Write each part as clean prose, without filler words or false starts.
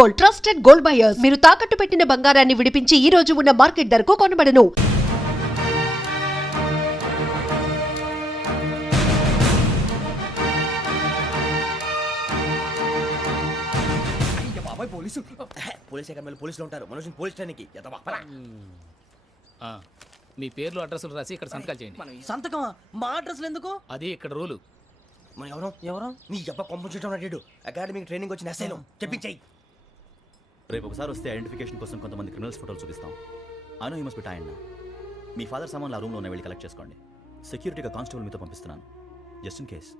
Gold, trusted gold buyers. మీరు తాకట్టు పెట్టిన బంగారాన్ని విడిపించి ఈ రోజు ఉన్న మార్కెట్ ధరకు కొనబడను. పోలీసులు ఉంటారు. మనుషులు పోలీస్ స్టేషన్కి మీ పేర్లు అడ్రస్లు రాసి ఇక్కడ సంతకాలు చేయండి. సంతకం మా అడ్రస్లు ఎందుకు? అది ఇక్కడ రూలు. మన ఎవరు నీ అబ్బా పంపించడం అడిగాడు. అకాడమిక్ ట్రైనింగ్ వచ్చిన అసలు చెప్పించాయి. రేపు ఒకసారి వస్తే ఐడెంటిఫికేషన్ కోసం కొంతమంది క్రిమినల్స్ ఫోటోలు చూపిస్తాం. Anu you must be tired. మీ ఫాదర్ సామాన్లు ఆ రూమ్లో ఉన్న వెళ్ళి కలెక్ట్ చేసుకోండి. సెక్యూరిటీగా కానిస్టేబుల్ మీతో పంపిస్తున్నాను, just in case.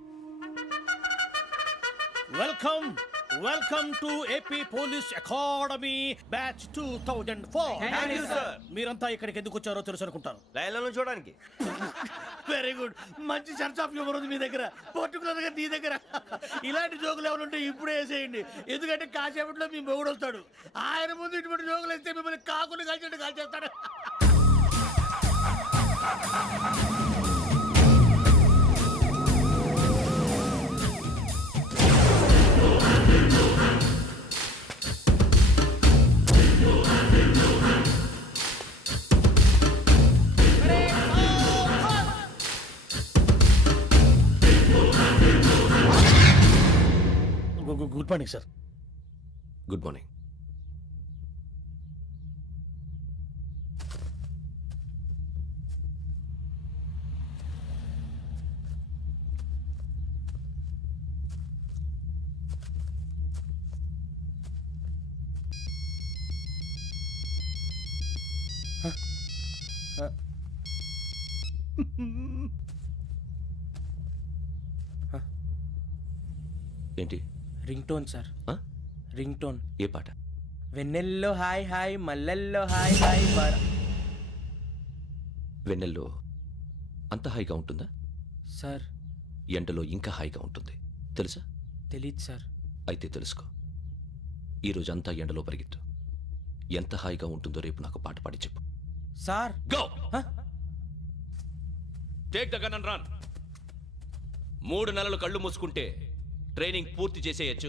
Welcome to AP police academy batch 2004. మీరంతా ఇక్కడికి ఎందుకు వచ్చారో తెలుసు అనుకుంటాను. లైన్లను చూడడానికి. Very good. మంచి సెన్స్ ఆఫ్ హ్యూమర్ ఉంది మీ దగ్గర, పర్టికులర్ గా నీ దగ్గర. ఇలాంటి జోకులు ఎవరు ఉంటే ఇప్పుడే వేసేయండి. ఎందుకంటే కాసేపట్లో మీ మొగుడు వస్తాడు. ఆయన ముందు ఇటువంటి జోకులు వేస్తే మిమ్మల్ని కాకులు కాల్చేట్టు కాల్చేస్తాడు. Good morning sir. Good morning. ఏంటి? Ring tone sir. Ring tone. ఏ పాట? వెన్నెల్లో హాయ్ హాయ్, మల్లెల్లో హాయ్ హాయ్. వెన్నెల్లో అంత హాయిగా ఉంటుందా సార్? ఎండలో ఇంకా హాయిగా ఉంటుంది తెలుసా? తెలీదు సార్. అయితే తెలుసుకో. ఈరోజు అంతా ఎండలో పరిగెత్తు. ఎంత హాయిగా ఉంటుందో రేపు నాకు పాట పాడి చెప్పు. Sir go. Take the gun and run. 3 నెలలు కళ్ళు మూసుకుంటే ట్రైనింగ్ పూర్తి చేసేయచ్చు,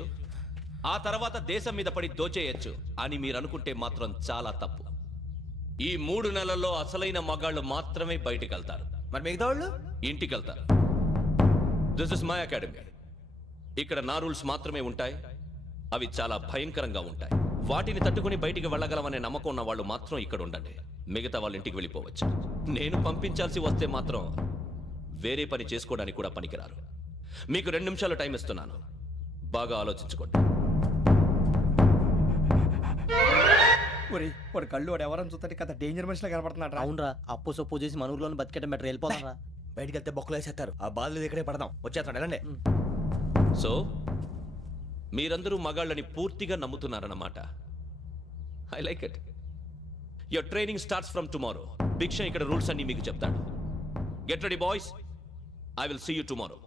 ఆ తర్వాత దేశం మీద పడి దోచేయచ్చు అని మీరు అనుకుంటే మాత్రం చాలా తప్పు. ఈ 3 నెలల్లో అసలైన మగాళ్ళు మాత్రమే బయటికి వెళ్తారు. మరి మిగతా వాళ్ళు ఇంటికి వెళ్తారు. This is my academy. ఇక్కడ నా రూల్స్ మాత్రమే ఉంటాయి. అవి చాలా భయంకరంగా ఉంటాయి. వాటిని తట్టుకుని బయటికి వెళ్ళగలమనే నమ్మకం ఉన్న వాళ్ళు మాత్రం ఇక్కడ ఉండండి. మిగతా వాళ్ళు ఇంటికి వెళ్ళిపోవచ్చు. నేను పంపించాల్సి వస్తే మాత్రం వేరే పని చేసుకోవడానికి కూడా పనికిరారు. మీకు 2 నిమిషాలు టైం ఇస్తున్నాను, బాగా ఆలోచించుకోండి. వాడు కళ్ళు వాడు ఎవరని చూస్తే కదా డేంజర్ మనిషిలో కనపడుతున్నాడు. అవునరా, అప్పు సొప్పు చేసి మన ఊర్లో బతికేయడం బెటర్. వెళ్ళిపోతారా? బయటికి వెళ్తే బొక్కలు వేసేస్తారు. ఆ బాధలు ఇక్కడే పడదాం. వచ్చేస్తాడు ఎలాండి. సో మీరందరూ మగాళ్ళని పూర్తిగా నమ్ముతున్నారన్నమాట. I like it. Your training starts from tomorrow. Bhiksha ఇక్కడ రూల్స్ అన్ని మీకు చెప్తాడు. Get ready boys, I will see you tomorrow.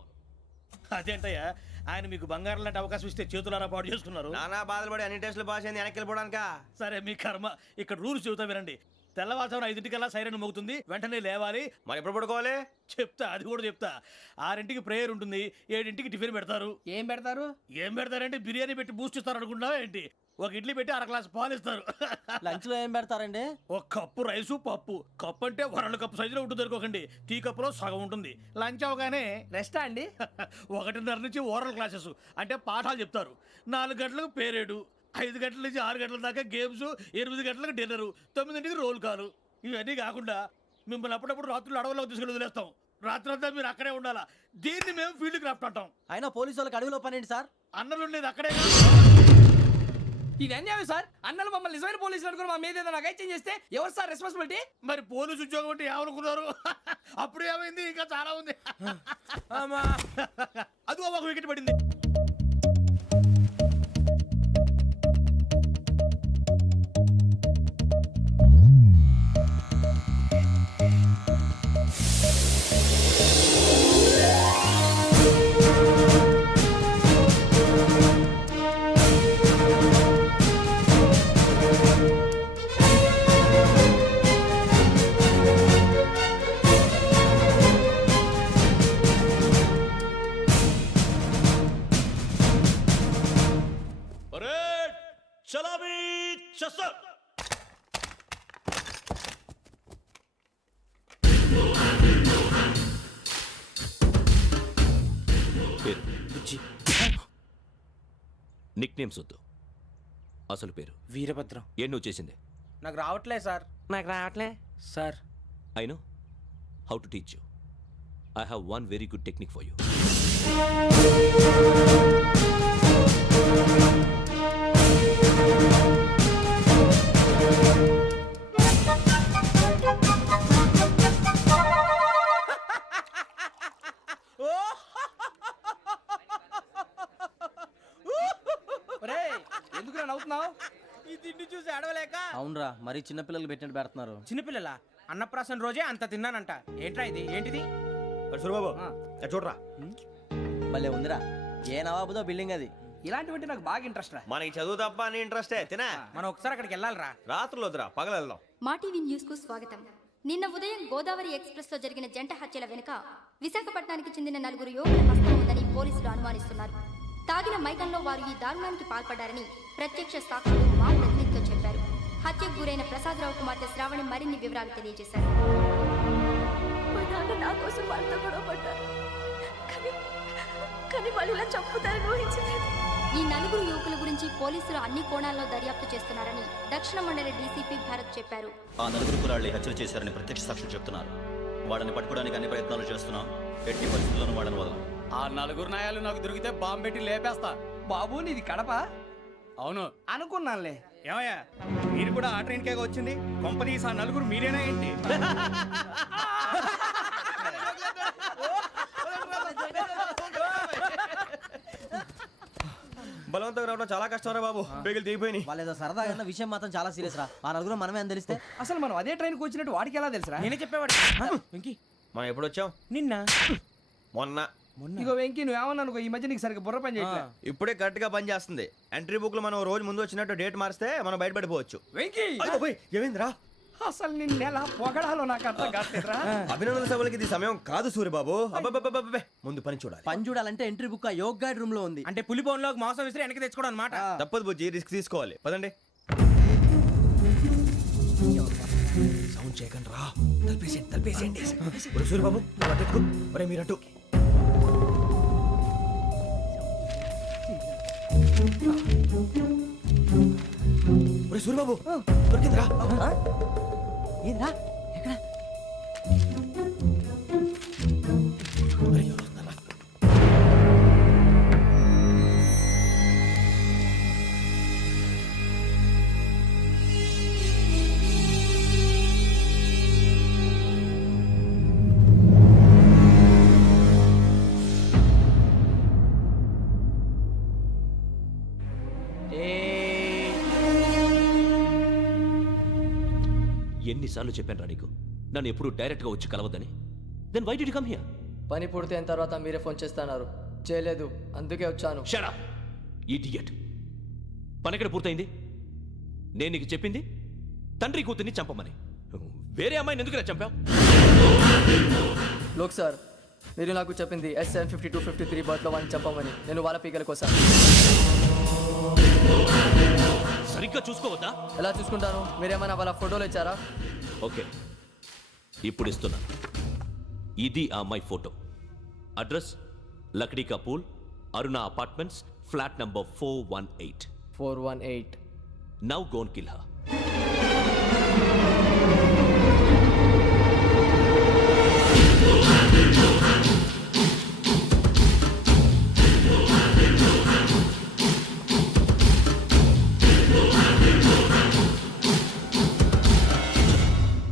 అదేంటయ్యా, ఆయన మీకు బంగారం లాంటి అవకాశం ఇస్తే చేతులారా పాటు చేసుకున్నారు. నానా బాధలు పడి అన్ని టెస్టులు పాస్ అయింది, వెనక్కి వెళ్ళిపోవడానికా? సరే మీ కర్మ. ఇక్కడ రూల్స్ చెబుతా వినండి. తెల్లవారుజామున 5 సైరన్ మోగుతుంది, వెంటనే లేవాలి. మరి ఎప్పుడు పడుకోవాలి? చెప్తా, అది కూడా చెప్తా. 6 ప్రేయర్ ఉంటుంది, 7 టిఫిన్ పెడతారు. ఏం పెడతారు? ఏం పెడతారంటే బిర్యానీ పెట్టి బూస్ట్ ఇస్తారు అనుకుంటున్నావా ఏంటి? ఒక ఇడ్లీ పెట్టి 1 గ్లాస్ పాలు ఇస్తారు. లంచ్ లో ఏం పెడతారండి? 1 కప్పు రైసు, పప్పు. కప్పు అంటే 1/2 కప్పు సైజులో ఉంటుంది అనుకోకండి. టీ కప్పులో సగం ఉంటుంది. లంచ్ అవగానే రెస్టా అండి? 1:30 నుంచి ఓరల్ క్లాసెస్ అంటే పాఠాలు చెప్తారు. 4 గంటలకు పేరేడు, 5 గంటల నుంచి 6 గంటల దాకా గేమ్స్, 8 గంటలకు డిన్నరు, 9 రోల్ కాలు. ఇవన్నీ కాకుండా మిమ్మల్ని అప్పుడప్పుడు రాత్రులు అడవుల్లో తీసుకెళ్ళి వదిలేస్తాం. రాత్రంతా మీరు అక్కడే ఉండాలా. దీన్ని మేము ఫీల్డ్ క్రాఫ్ట్ అంటాం. అయినా పోలీసు వాళ్ళకి అడవిలో పని ఏంటి సార్? అన్నలు ఉండేది అక్కడే. ఇది అన్యాయం సార్. అన్నలు మమ్మల్ని నిజమైన పోలీసులు అనుకుని మా మీద ఏదైనా అగైత్యం చేస్తే ఎవరు సార్ రెస్పాన్సిబిలిటీ? మరి పోలీసు ఉద్యోగం అంటే ఏమనుకున్నారు? అప్పుడు ఏమైంది? ఇంకా చాలా ఉంది. అది ఒక వికెట్ పడింది. చలాబీ చస్సర్. పేరు నిక్ నేమ్స్ వద్దు, అసలు పేరు. వీరభద్రం. ఏం నువ్వు చేసింది? నాకు రావట్లే సార్. నాకు రావట్లే sir. I know how to teach you. I have one very good technique for you. ఎందుకు నవ్వుతున్నావు? ఈ తిండి చూసి అడవలేక. అవునరా, మరి చిన్నపిల్లలు పెట్టినట్టు పెడుతున్నారు. చిన్నపిల్లల అన్నప్రాసన రోజే అంత తిన్నానంట. ఏంట్రా ఇది? ఏంటిది? సూరిబాబు చూడరా. భలే ఉందిరా. ఏ నవాబుదో బిల్డింగ్ అది. ఇలాంటివంటే నాకు బాగా ఇంట్రెస్ట్ రా. మనకి చదువు తప్ప అని ఇంట్రెస్టే తినా. మనం ఒకసారి అక్కడికి వెళ్ళాలిరా. రాత్రులు వద్దురా, పగలు వెళ్దాం. మా టీవీ న్యూస్ కు స్వాగతం. నిన్న ఉదయం గోదావరి ఎక్స్ప్రెస్ లో జరిగిన జంట హత్యల వెనుక విశాఖపట్నానికి చెందిన 4 యువకుల హస్తం ఉందని పోలీసులు అనుమానిస్తున్నారు. తాగిన మైకంలో వారు ఈ దారుణానికి పాల్పడ్డారని ప్రత్యక్ష సాక్షులు మా ప్రతినిధితో చెప్పారు. హత్యకు గురైన ప్రసాదరావు కుమార్తె శ్రావణి మరిన్ని వివరాలు తెలియజేశారు. మా నాన్న నా కోసం వాళ్ళతో గొడవ పడ్డారు, కానీ వాళ్ళు ఇలా చంపుతారని ఊహించలేదు. ఈ 4 యువకుల గురించి పోలీసులు అన్ని కోణాల్లో దర్యాప్తు చేస్తున్నారని దక్షిణ మండలి డీసీపీ భరత్ చెప్పారు. ఆ 4 కురాళ్ళు హత్యలు చేశారని ప్రత్యక్ష సాక్షులు చెప్తున్నారు. వాళ్ళని పట్టుకోవడానికి అన్ని ప్రయత్నాలు చేస్తున్నాం. ఎట్టి పరిస్థితుల్లోనూ వాళ్ళని వదలం. ఆ 4 నాయాలు నాకు దొరికితే బాంబు పెట్టి లేపేస్తా. బాబు నీది కడప? అవును. అనుకున్నానులే. ఏమయ్యా మీరు కూడా ఆ ట్రైన్ కేగా వచ్చింది? కంపెనీస్ ఆ 4 మీరేనా ఏంటి? బలవంతంగా రావడం చాలా కష్టం రా బాబు. పేగులు దిగిపోయినాయి. వాళ్ళు ఏదో సరదాగా అన్న విషయం మాత్రం చాలా సీరియస్ రా. ఆ నలుగురు మనమే అని తెలిస్తే అసలు మనం అదే ట్రైన్కి వచ్చినట్టు వాడికి ఎలా తెలుసురా? నేనే చెప్పేవాడు. వెంకీ మనం ఎప్పుడు వచ్చాం? నిన్న మొన్న. ఇగో వెంకీ నువ్వేమన్నా అనుకో, ఈ మధ్య నీకు సరిగ్గా బుర్ర పని చేయట్లేదు. ఇప్పుడే కరెక్ట్ గా పని చేస్తుంది. ఎంట్రీ బుక్ లో మనం రోజు ముందు వచ్చినట్టు డేట్ మారిస్తే మనం బయటపడిపోవచ్చు. వెంకీ ఏమైందిరా? అసలు నిన్న ఎలా పొగడాలో నాకు అర్థం కావట్లేదురా. అభినందన సభలకి ఇది సమయం కాదు సూర్యబాబు. అబ్బబ్బబ్బబ్బబ్బే, ముందు పని చూడాలి. పని చూడాలంటే ఎంట్రీ బుక్ ఆ యోగ్ గైడ్ రూమ్ లో ఉంది. అంటే పులి బోన్ లోకి మాంసం విసిరి వెనక్కి తెచ్చుకోవడం అనమాట. తప్పదు బుజ్జి, రిస్క్ తీసుకోవాలి. పదండి. సౌండ్ చేయకండి రా. తలపేసేయండి. సూర్యబాబు ఒరే మీరట్టు. ఒరే సూర్యబాబు దొరికిందిరా. ఏంద్రా ఎక్కడ? ఎన్నిసార్లు చెప్పాను రా నీకు నన్ను ఎప్పుడు డైరెక్ట్గా వచ్చి కలవద్దని? Then why did you come here? పని పూర్తయిన తర్వాత మీరే ఫోన్ చేస్తున్నారు. చేయలేదు, అందుకే వచ్చాను. Shut up idiot. పని ఎక్కడ పూర్తయింది? నేను నీకు చెప్పింది తండ్రి కూతుర్ని చంపమని. వేరే అమ్మాయిని ఎందుకు చంపావు? లోక్ సార్, మీరు నాకు చెప్పింది SM 5253 బర్త్లో వాడిని చంపమని. నేను వాళ్ళ పీకల కోసం. సరిగ్గా చూసుకోవద్దా? ఎలా చూసుకుంటాను? మీరేమైనా వాళ్ళ ఫోటోలు ఇచ్చారా? ఓకే, ఇప్పుడు ఇస్తున్నా. ఇది ఆ అమ్మాయి photo. Address Lakdi కపూల్, Aruna apartments, flat number 418. 418. Now go and kill her.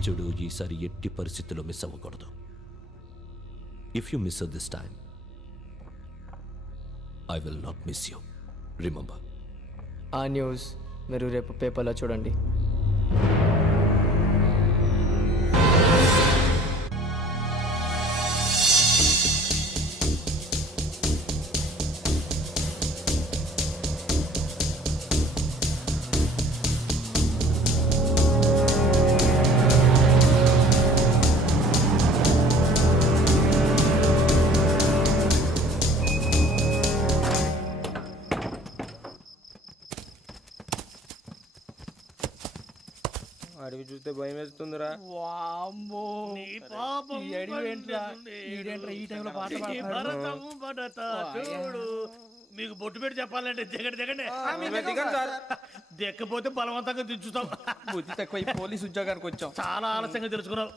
చూడు, ఈసారి ఎట్టి పరిస్థితుల్లో మిస్ అవ్వకూడదు. If you miss this time I will not miss you. Remember. ఆ న్యూస్ మీరు రేపు పేపర్లో చూడండి. అడవి చూస్తే భయం వేస్తుందిరా. వామ్మో నీ పాపం ఈ అడవి ఏంట్రా? పండుతుంది. ఈడేంట్రా ఈ టైంలో పాట నీ పాడుతున్నాడు? భరతము భరత చూడు. మీకు బొట్టు పెట్టి చెప్పాలంటే దిగండి దిక్కపోతే బలవంతంగా దించుతాం. బుద్ధి తక్కువ ఈ పోలీస్ ఉద్యోగానికి వచ్చాం. చాలా ఆలస్యంగా తెలుసుకున్నావు.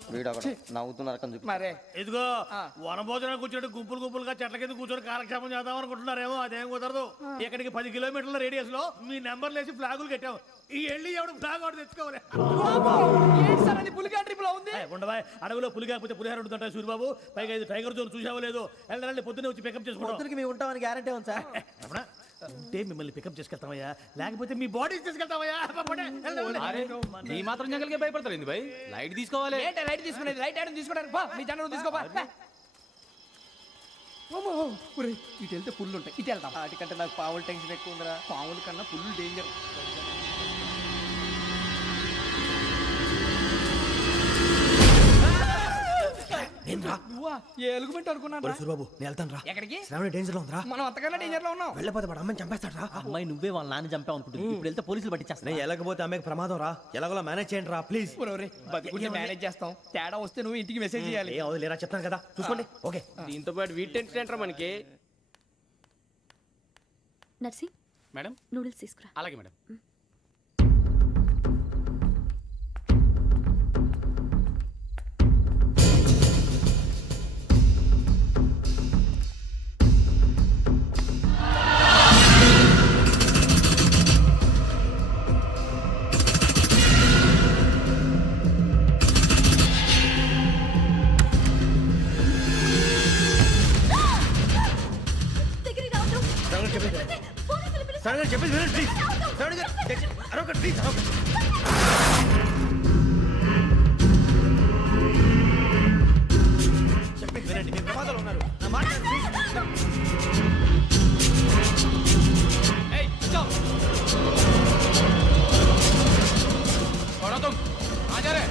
నవ్వుతున్నారు మరే ఇదిగో వనభోజనం కూర్చొని గుంపులుగా చెట్ల కింద కూర్చొని కాలక్షేపం చేద్దాం అనుకుంటున్నారేమో. అదేం కుదరదు. ఇక్కడికి 10 కిలోమీటర్ల రేడియస్ లో మీ నెంబర్లు వేసి ఫ్లాగులు కట్టాం. ఈ వెళ్ళి ఎవడు ఫ్లాగ్ ఒకటి తెచ్చుకోవాలి. ఏంటి సార్ అది పులిగా ట్రిప్ లో ఉంది? ఉండవా అడవిలో పులి కాకపోతే పులిహార ఉంటుంట సూరిబాబు. పైగా ఇది టైగర్ జోన్ చూసావో లేదో. వెళ్ళండి పొద్దున్నే వచ్చి పికప్ చేసుకుంటాం. మేము ఉంటామని గ్యారంటీ ఉంది సార్. ఉంటే మిమ్మల్ని పికప్ చేసుకెళ్తామయ్యా, లేకపోతే మీ బాడీ తీసుకెళ్తామయ్యా. ఈ మాత్రం జంగల్కే భయపడతారు ఏంది భయ్? లైట్ తీసుకోవాలి. ఏంటి లైట్ తీసుకునేది? లైట్ ఆడని తీసుకోవడానికి బా మీ జనరు తీసుకోపా. ఇటు వెళ్తే పుల్లు ఉంటాయి, ఇటు వెళ్తాం. వాటికంటే నాకు పావులు టెన్షన్ ఎక్కువ ఉందిరా. పాముల కన్నా పుల్లు డేంజర్. నువ్వా? ఏ ఎలుగుబెట్టి అనుకున్నాను. సూరిబాబు నేను వెళ్తాను రా. ఎక్కడికి? శ్రావణి డేంజర్ లో ఉందిరా. మనం అంతకన్నా డేంజర్ లో ఉన్నాం. వెళ్ళపోతే వాడు అమ్మని చంపేస్తాడు రా. అమ్మాయి నువ్వే వాళ్ళ నాన్న చంపావు అనుకుంటుంది. ఇప్పుడు వెళ్తే పోలీసులు పట్టించేస్తా. నేను వెళ్ళకపోతే అమ్మకి ప్రమాదం రా. ఎలాగోలా మేనేజ్ చేయండి రా ప్లీజ్. బతుకుంటే మేనేజ్ చేస్తాం. తేడా వస్తే నువ్వు ఇంటికి మెసేజ్ చేయాలి. ఏ అవుదు లేరా చెప్తాను కదా చూసుకోండి. ఓకే దీంతో పాటు వీటి టెన్షన్ ఏంట్రా మనకి. నర్సి మేడం నూడిల్స్ తీసుకురా. అలాగే మేడం. దగ్గరికి రావద్దు. శ్రావణి చెప్పేది పోలీసులు పిలుస్తారు. శ్రావణి గారు చెప్పేది వినండి ప్లీజ్. శ్రావణి గారు అరొకటి ప్లీజ్ అరొకటి. చెప్పేది వినండి. మీరు ప్రమాదాలు ఉన్నారు. నా మాట వినండి, ప్లీజ్. ఏయ్ కూర్చో. छोड़ो तुम. आ जा रहे.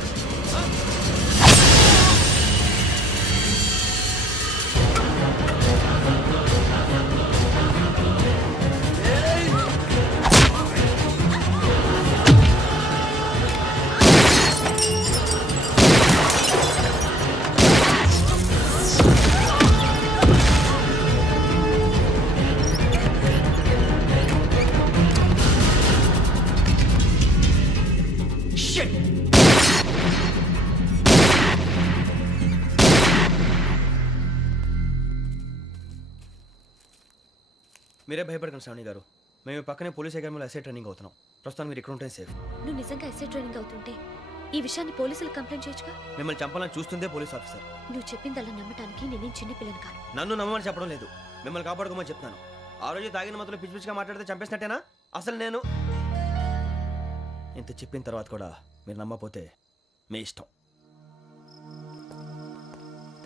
మీరే భయపడకండి శ్రావణి గారు. మేము పక్కనే పోలీస్ అకాడమీలో ఎస్ఐ ట్రైనింగ్ అవుతున్నాం. ప్రస్తుతం మీరు ఇక్కడ ఉంటే సేఫ్. నువ్వు నిజంగా ఎస్ఐ ట్రైనింగ్ అవుతుంటే ఈ విషయాన్ని పోలీసులకు కంప్లైంట్ చేయొచ్చుగా. మిమ్మల్ని చంపాలని చూస్తుందే పోలీస్ ఆఫీసర్. నువ్వు చెప్పిందల్లా నమ్మటానికి నేనేం చిన్నపిల్లని కాను. నన్ను నమ్మమని చెప్పడం లేదు, మిమ్మల్ని కాపాడుకోమని చెప్తాను. ఆ రోజు తాగిన మొదలు పిచ్చి పిచ్చిగా మాట్లాడితే చంపేసినట్టేనా? అసలు నేను ఇంత చెప్పిన తర్వాత కూడా మీరు నమ్మపోతే మీ ఇష్టం.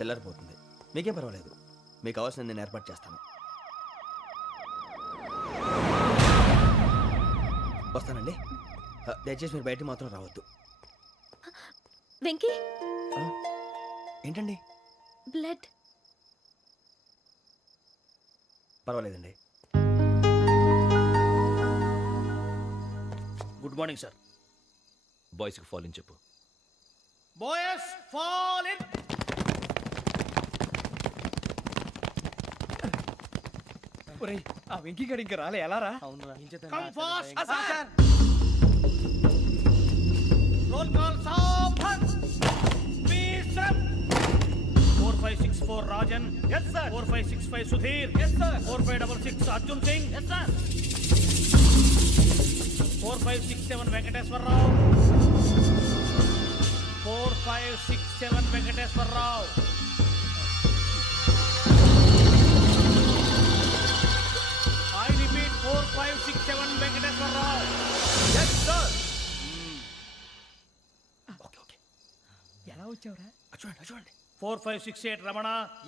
తెల్లారిపోతుంది, మీకేం పర్వాలేదు. మీకు కావాల్సిన నేను ఏర్పాటు చేస్తాను. వస్తానండి. దయచేసి మీరు బయటికి మాత్రం రావద్దు. వెంకీ ఏంటండి? బ్లడ్. పర్వాలేదండి. Good morning sir. బాయ్స్కి ఫాల్ ఇన్ చెప్పు. Boys fall in. ఒరేయ్ ఆ వెంకీ గడి ఇంకా రాలే. ఎలా రా? Come fast. రోల్ కాల్ సావధాన్. Speed up. 4564 Rajan. yes sir. 4565 Sudheer. yes sir. 4566 Arjun Singh. yes sir. 4567 Venkateswararao. 4567 Venkateswararao. I repeat 4567 Venkateswararao. yes sir. Okay okay ఎలా వచ్చావురా? చూడండి చూడండి. 4568 Ramana.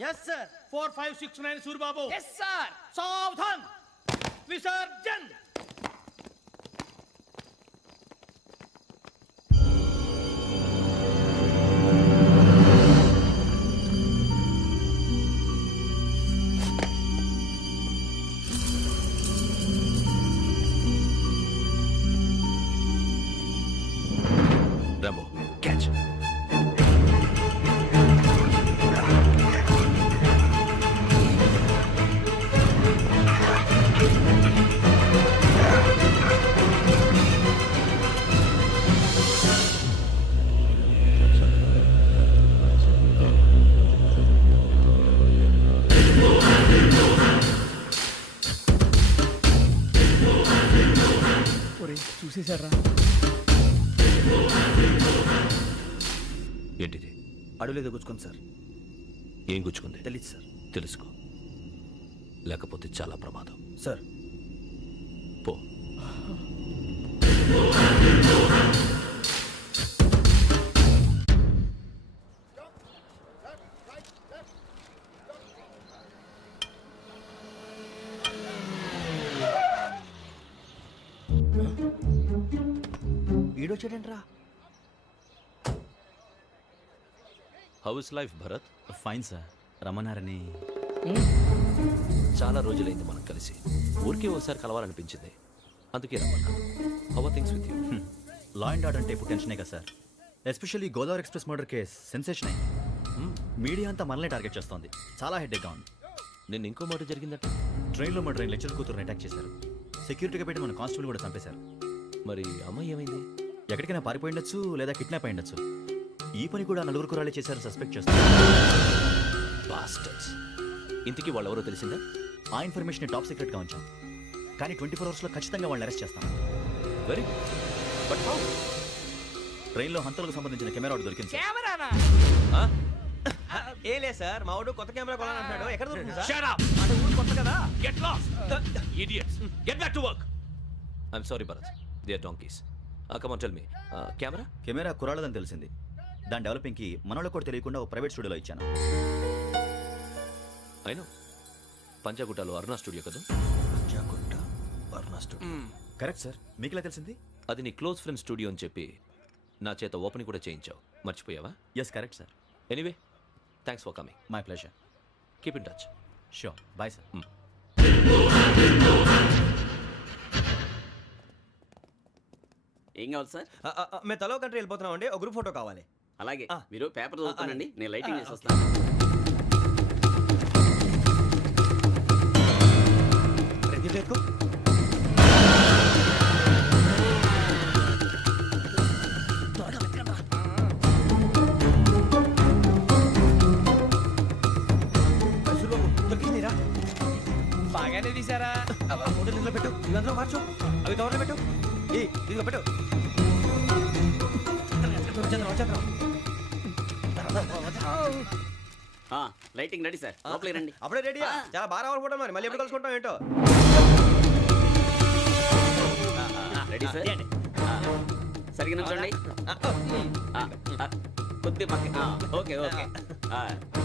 Yes sir. 4569 Suribabu. Yes sir. సావధాన్. విసర్జన్. Rambo catch. చూసేశారా? ఏంటిది? అడవిలో గుచ్చుకుంది సార్. ఏం గుచ్చుకుంది? తెలీదు సార్. తెలుసుకో, లేకపోతే చాలా ప్రమాదం. సార్ పో. ఈడొచ్చాడేంట్రా? How is life Bharat? Fine sir. రమ్మన్నారని. చాలా రోజులైంది మనం కలిసి. ఊరికే ఒకసారి కలవాలనిపించింది, అందుకే రమ్మన్నా. How are things with you? Law and order అంటే ఇప్పుడు టెన్షనే కదా sir. Especially Godavari express murder case sensation అయింది. మీడియా అంతా మనల్ని టార్గెట్ చేస్తోంది. చాలా హెడ్ఏక్గా ఉంది. నిన్న ఇంకో మాట జరిగిందట. ట్రైన్లో మా ట్రైన్ లెక్చర్ కూతురుని అటాక్ చేశారు. సెక్యూరిటీగా పెట్టి మన కానిస్టేబుల్ కూడా చంపేశారు. మరి అమ్మాయి ఏమైంది? ఎక్కడికైనా పారిపోయిండొచ్చు, లేదా కిడ్నాప్ అయ్యిండొచ్చు. ఈ పని కూడా నలుగురు కురాలే చేశారు సస్పెక్ట్ చేస్తారు. బాస్టర్స్. ఇంతకీ వాళ్ళెవరో తెలిసిందా? ఆ ఇన్ఫర్మేషన్ టాప్ సీక్రెట్గా ఉంచాం, కానీ 24 అవర్స్లో ఖచ్చితంగా వాళ్ళని అరెస్ట్ చేస్తాం. Very but how? ట్రైన్లో హంతలకు సంబంధించిన కెమెరా ఒకటి దొరికింది సార్. కెమెరానా? ఏ లే సార్, మా వాడు కొత్త కెమెరా కొనాలంటున్నాడు. ఎక్కడ దొరుకుతుంది సార్? Shut up! అంటే ఊరు కొత్త కదా. Get lost! Idiots! Get back to work! I'm sorry, Bharat. They are donkeys. Come on, tell me. Camera? Camera కురాలదని తెలిసింది. దాని డెవలపింగ్కి మనోళ్ళకి కూడా తెలియకుండా ఒక ప్రైవేట్ స్టూడియోలో ఇచ్చాను. I know. పంజాగుట్టలో అరుణా స్టూడియో కదా? పంజాగుట్ట వర్ణ స్టూడియో. Correct sir. మీకు ఎలా తెలిసింది? అది నీ క్లోజ్ ఫ్రెండ్ స్టూడియో అని చెప్పి నా చేత ఓపెన్ కూడా చేయించావు. మర్చిపోయావా? Yes correct sir. Anyway, thanks for coming. My pleasure. Keep in touch. Sure. Bye sir. ఏం కావాలి సార్? మేము తలో కంట్రీ వెళ్ళిపోతున్నాం అండి. ఒక గ్రూప్ ఫోటో కావాలి. అలాగే, ఆ. మీరు పేపర్ చదువుతానండి, అలాగే. నేను లైటింగ్ చేసి వస్తాను. రెడీ చేసుకో. దొరికిందిరా. బాగానే తీసారా? ఫోటో ఇందులో పెట్టు, ఇవందరూ మార్చు, అవి కవర్లో పెట్టు. ఇదిగో పెట్టు. లైటింగ్ రెడీ సార్, లోపలికి రండి. అప్పుడే రెడీ. చాలా బాగా రావాలి ఫోటో. మరి మళ్ళీ ఎప్పుడు కలుసుకుంటాం ఏంటో. Ready sir. సరిగ్గా నుంచోండి. కొద్ది పక్క. Okay okay.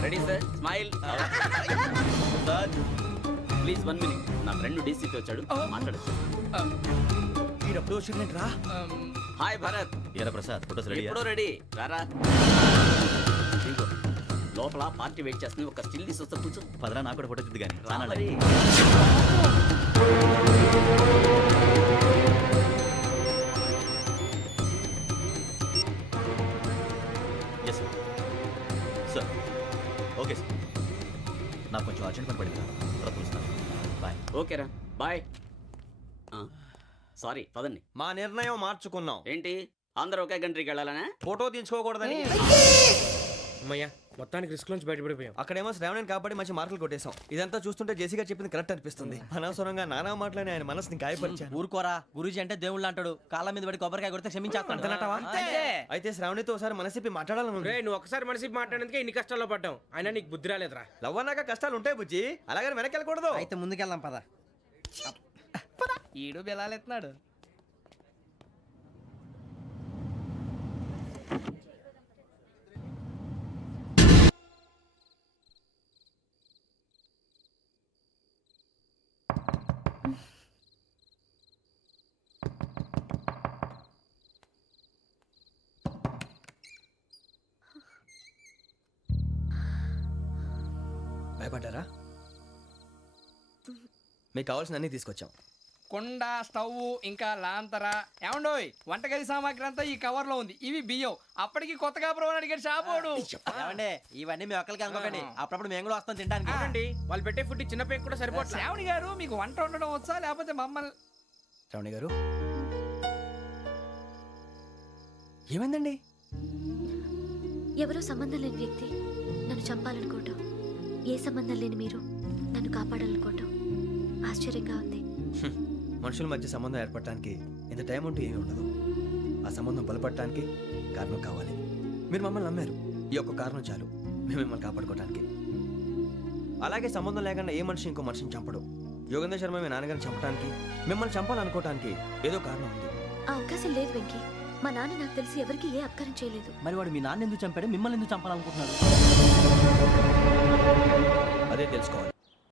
Ready sir. Smile. Please 1 minute. నా ఫ్రెండ్ డీసీపీ వచ్చాడు, మాట్లాడచ్చు. ఈడప్పుడు వచ్చిందంటరా. హాయ్ భరత్. ఏరా ప్రసాద్, ఫోటోస్ రెడీ? ఎప్పుడో రెడీ. రారా. ఇంకో లోపల పార్టీ వెయిట్ చేస్తుంది, ఒక స్టిల్ తీసి వస్తా, కూర్చో. పదరా, నాకు కూడా ఫోటో చూద్దు కానీ. రా మరి. Yes sir. Sir okay sir. నాకు కొంచెం అర్జెంట్ పని పడింది, తర్వాత పిలుస్తాను. బాయ్. ఓకేరా, బాయ్. సారీ, పదండి. మా నిర్ణయం మార్చుకున్నాం. ఏంటి, అందరూ ఒకే కంట్రీకి వెళ్ళాలనే? ఫోటో తీసుకోకూడదని. అమ్మయ్యా, మొత్తానికి రిస్క్ నుంచి బయటపడిపోయాం. అక్కడేమో శ్రావణిని కాబట్టి మంచి మార్కులు కొట్టేశాం. ఇదంతా చూస్తుంటే జేసీగా చెప్పింది కరెక్ట్ అనిపిస్తుంది. అనవసరంగా నానా మాటలని ఆయన మనసుని గాయపరిచాను. ఊరుకోరా, గురూజీ అంటే దేవుళ్ళు అంటాడు. కాళ్ళ మీద పడి కొబ్బరికాయ కొడితే క్షమించేస్తానంటావా? అయితే శ్రావణితో ఒకసారి మనసిప్పి మాట్లాడాలను. రే, నువ్వు ఒకసారి మనసి మాట్లాడేందుకే ఇన్ని కష్టాల్లో పడ్డాం. అయినా నీకు బుద్ధి రాలేదురా. లవ్ అన్నాక కష్టాలు ఉంటాయి బుజ్జి, అలాగని వెనక్కి వెళ్ళకూడదు. అయితే ముందుకెళ్దాం పద. ఈడు బెలాలెత్తున్నాడు. భయపడ్డారా? మీకు కావాల్సిన అన్ని తీసుకొచ్చాం. కుండ, స్టవ్, ఇంకా లాంతర. ఏమండోయ్, వంటగది సామాగ్రి అంతా ఈ కవర్ లో ఉంది. ఇవి బియ్యం. అప్పటికి కొత్తగా ప్రవణ అడిగాడు షాపోడు. ఏమండి ఇవన్నీ మీ ఒక్కరికి అనుకోకండి, అప్పుడప్పుడు మేము కూడా వస్తాం తింటానికి. అవునండి. వాళ్ళు పెట్టే ఫుడ్ చిన్న పేరు కూడా సరిపోతుంది. శ్రావణి గారు, మీకు వంట వండడం వచ్చా లేకపోతే మమ్మల్ని? శ్రావణి గారు ఏమైందండి? ఎవరో సంబంధం లేని వ్యక్తి నన్ను చంపాలనుకోవటం, ఏ సంబంధం లేని మీరు నన్ను కాపాడాలనుకోవటం ఆశ్చర్యంగా ఉంది. మనుషుల మధ్య సంబంధం ఏర్పడటానికి ఇంత టైం ఉంటూ ఏమీ ఉండదు. ఆ సంబంధం బలపడటానికి కారణం కావాలి. మీరు మమ్మల్ని నమ్మారు, ఈ ఒక్క కారణం చాలు మేము మిమ్మల్ని కాపాడుకోవడానికి. అలాగే సంబంధం లేకుండా ఏ మనిషి ఇంకో మనిషిని చంపడు. యోగేంద్ర శర్మ మీ నాన్నగారిని చంపడానికి, మిమ్మల్ని చంపాలనుకోవటానికి ఏదో కారణం ఉంది. ఆ అవకాశం లేదు వెంకీ. మా నాన్న నాకు తెలిసి ఎవరికి ఏ అపకారం చేయలేదు. మరి వాడు మీ నాన్న ఎందుకు చంపాడు, మిమ్మల్ని ఎందుకు చంపాలనుకుంటున్నాడు? అదే తెలుసుకోవాలి.